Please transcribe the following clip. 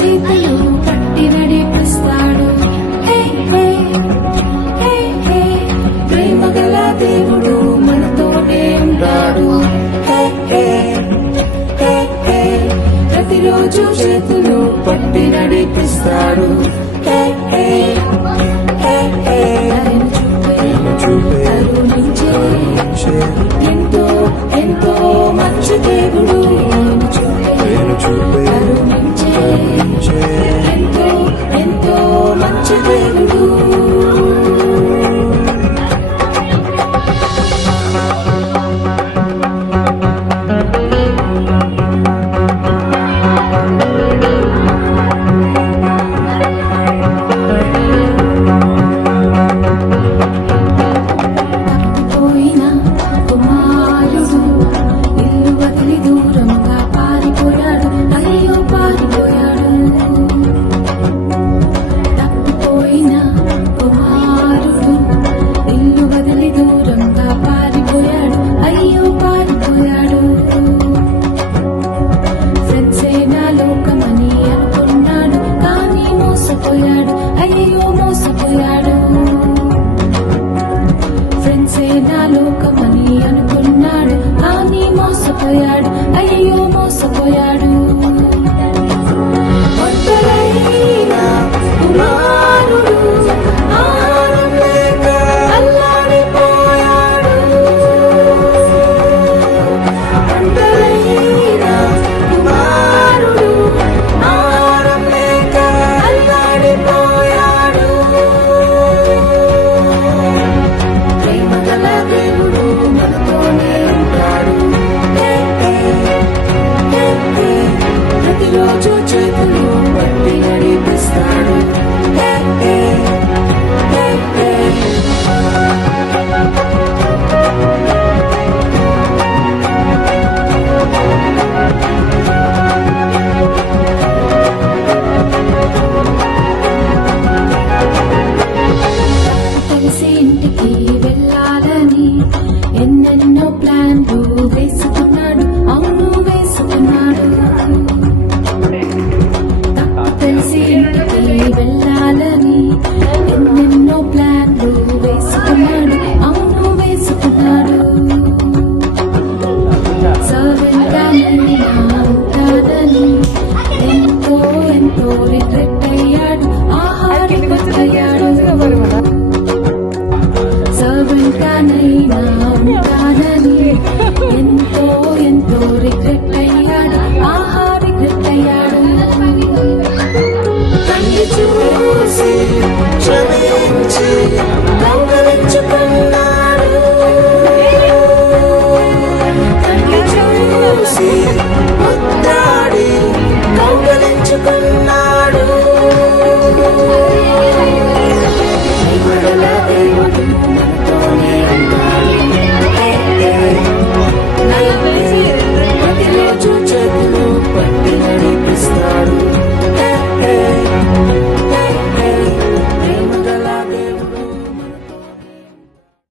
చేతులు పట్టి నడిపిస్తాడు. ప్రేమ గల దేవుడు మనతోనే ఉంటాడు. ప్రతిరోజు చేతులు పట్టి నడిపిస్తాడు. ఎంతో ఎంతో మంచి దేవుడు. ఎంతో ఎంతో మంచి దేవుడు. అయ్యో మోసపోయాడు. ఫ్రెండ్సే నా లోకమని అనుకున్నాడు, కానీ మోసపోయాడు. అయ్యో మోసపోయాడు. ఒంటరైన కుమారుడు ఆహారం లేక అల్లాడిపోయాడు. ఒంటరైన కుమారుడు ఆహారం లేక అల్లాడిపోయాడు. ప్రేమ గల దేవుడు మనతోనే ఉంటాడు. ప్రతిరోజు చేతులు పట్టి నడిపిస్తాడు. కలిసి ఇంటికి వెళ్ళాలని ఎన్నెన్నో ప్లాన్లు వేసుకున్నాడు. అవును వేసుకున్నాడు. కలిసి ఇంటికి వెళ్ళాలని ఎన్నెన్నో ప్లాన్లు వేసుకున్నాడు. అవును వేసుకున్నాడు. సర్వెంట్గానైనా ఉంటాడని ఎంతో ఎంతో రిగ్రెట్ అయ్యాడు. ఆహారయ్యాడు. సర్వెంట్గానైనా ఉంటాడని ఎంతో ఎంతో రిగ్రెట్ అయ్యాడు. రిగ్రెట్ అయ్యాడు. తల్లి చూసి క్షమించి కౌగలించుకున్నాడు. తల్లి చూసి ముద్దాడి కౌగలించుకున్నాడు. ప్రేమ గల దేవుడు